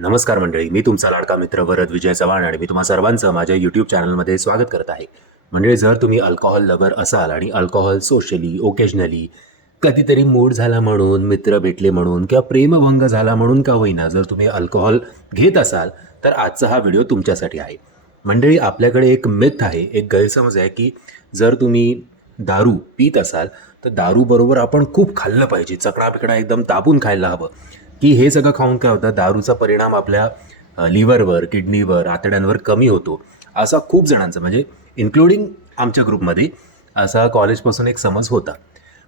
नमस्कार मंडळी, मी तुमचा लाडका मित्र वरद विजय चव्हाण आणि मी तुम्हा सर्वांचं माझ्या यूट्यूब चॅनलमध्ये स्वागत करत आहे. मंडळी, जर तुम्ही अल्कोहोल लवर असाल आणि अल्कोहोल सोशली ओकेजनली कधीतरी मूड झाला म्हणून, मित्र भेटले म्हणून किंवा प्रेमभंग झाला म्हणून का होईना जर तुम्ही अल्कोहोल घेत असाल तर आजचा हा व्हिडिओ तुमच्यासाठी आहे. मंडळी, आपल्याकडे एक मिथ आहे, एक गैरसमज आहे की जर तुम्ही दारू पीत असाल तर दारूबरोबर आपण खूप खाल्लं पाहिजे, चकडापिकडा एकदम दाबून खायला हवं, की हे सगळं खाऊन काय होतं, दारूचा परिणाम आपल्या लिव्हरवर, किडनीवर, आतड्यांवर कमी होतो. असा खूप जणांचं, म्हणजे इन्क्लुडिंग आमच्या ग्रुपमध्ये असा कॉलेजपासून एक समज होता.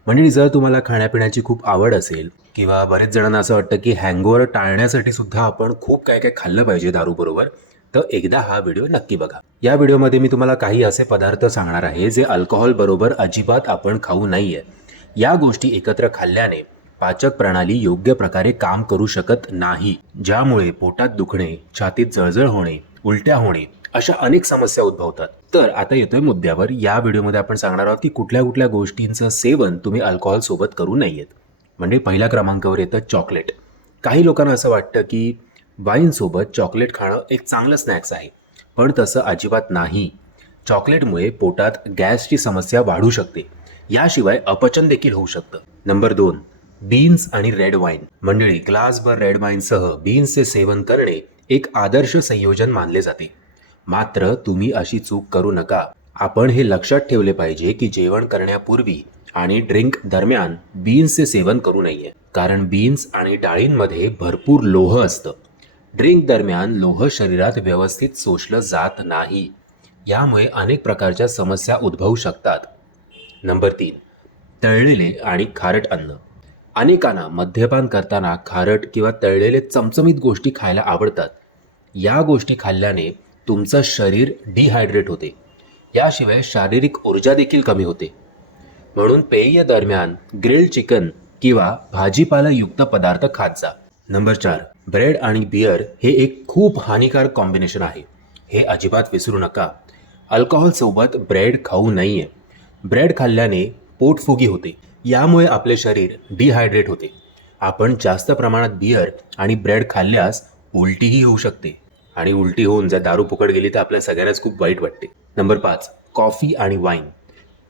म्हणजे जर तुम्हाला खाण्यापिण्याची खूप आवड असेल किंवा बरेच जणांना असं वाटतं की हँगओव्हर टाळण्यासाठी सुद्धा आपण खूप काय काय खाल्लं पाहिजे दारूबरोबर, तर एकदा हा व्हिडिओ नक्की बघा. या व्हिडिओमध्ये मी तुम्हाला काही असे पदार्थ सांगणार आहे जे अल्कोहोल बरोबर अजिबात आपण खाऊ नये. या गोष्टी एकत्र खाल्ल्याने पाचक प्रणाली योग्य प्रकारे काम करू शकत नाही, ज्यामुळे पोटात दुखणे, छातीत जळजळ होणे, उलट्या होणे अशा अनेक समस्या उद्भवतात. तर आता येतोय मुद्द्यावर. या व्हिडिओमध्ये आपण सांगणार आहोत की कुठल्या कुठल्या गोष्टींचं सेवन तुम्ही अल्कोहोल सोबत करू नयेत. म्हणजे पहिल्या क्रमांकावर येतं चॉकलेट. काही लोकांना असं वाटतं की वाईन सोबत चॉकलेट खाणं एक चांगलं स्नॅक्स आहे, पण तसं अजिबात नाही. चॉकलेटमुळे पोटात गॅसची समस्या वाढू शकते, याशिवाय अपचन देखील होऊ शकतं. नंबर 2, बीन्स आणि रेड वाईन. मंडळी, ग्लासभर रेड वाईनसह बीन्सचे सेवन करणे एक आदर्श संयोजन मानले जाते. मात्र तुम्ही अशी चूक करू नका. आपण हे लक्षात ठेवले पाहिजे की जेवण करण्यापूर्वी आणि ड्रिंक दरम्यान बीन्सचे सेवन करू नये, कारण बीन्स आणि डाळींमध्ये भरपूर लोह असतं. ड्रिंक दरम्यान लोह शरीरात व्यवस्थित शोषलं जात नाही, यामुळे अनेक प्रकारच्या समस्या उद्भवू शकतात. नंबर 3, तळलेले आणि खारट अन्न. अनेकांना मद्यपान करताना खारट किंवा तळलेले चमचमीत गोष्टी खायला आवडतात. या गोष्टी खाल्ल्याने तुमचं शरीर डिहायड्रेट होते, याशिवाय शारीरिक ऊर्जा देखील कमी होते. म्हणून पेय दरम्यान ग्रिल्ड चिकन किंवा भाजीपालायुक्त पदार्थ खात जा. नंबर 4, ब्रेड आणि बियर हे एक खूप हानिकारक कॉम्बिनेशन आहे. हे अजिबात विसरू नका. अल्कोहोल सोबत ब्रेड खाऊ नये. ब्रेड खाल्ल्याने पोटफुगी होते, यामुळे आपले शरीर डिहायड्रेट होते. आपण जास्त प्रमाणात बियर आणि ब्रेड खाल्ल्यास उलटीही होऊ शकते, आणि उलटी होऊन जर दारू फुकट गेली तर आपल्या सगळ्यांनाच खूप वाईट वाटते. नंबर 5, कॉफी आणि वाईन.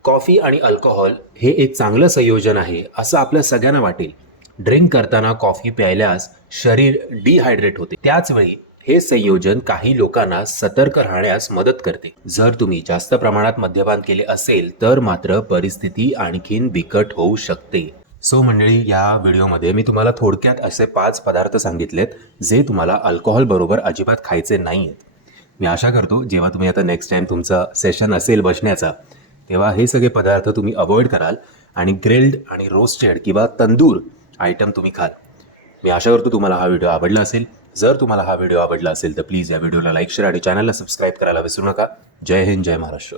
कॉफी आणि अल्कोहोल हे एक चांगलं संयोजन आहे असं आपल्या सगळ्यांना वाटेल. ड्रिंक करताना कॉफी प्यायल्यास शरीर डिहायड्रेट होते, त्याचवेळी हे संयोजन काही लोकांना सतर्क राहण्यास मदत करते. जर तुम्ही जास्त प्रमाणात मद्यपान केले असेल तर मात्र परिस्थिती आणखीन बिकट होऊ शकते. सो मंडळी, या व्हिडिओमध्ये मी तुम्हाला थोडक्यात असे 5 पदार्थ सांगितलेत जे तुम्हाला अल्कोहोल बरोबर अजिबात खायचे नाहीयेत. मी आशा करतो जेव्हा तुम्ही आता नेक्स्ट टाइम तुमचा सेशन असेल बसण्याचा, तेव्हा हे सगळे पदार्थ तुम्ही अवॉइड कराल आणि ग्रिल्ड आणि रोस्टेड किंवा तंदूर आयटम तुम्ही खाल. मी आशा करतो तुम्हाला हा व्हिडिओ आवडला असेल. जर तुम्हाला हा व्हिडिओ आवडला असेल तर प्लीज या व्हिडिओला लाईक, शेअर आणि चॅनलला सबस्क्राईब करायला विसरू नका. जय हिंद, जय महाराष्ट्र.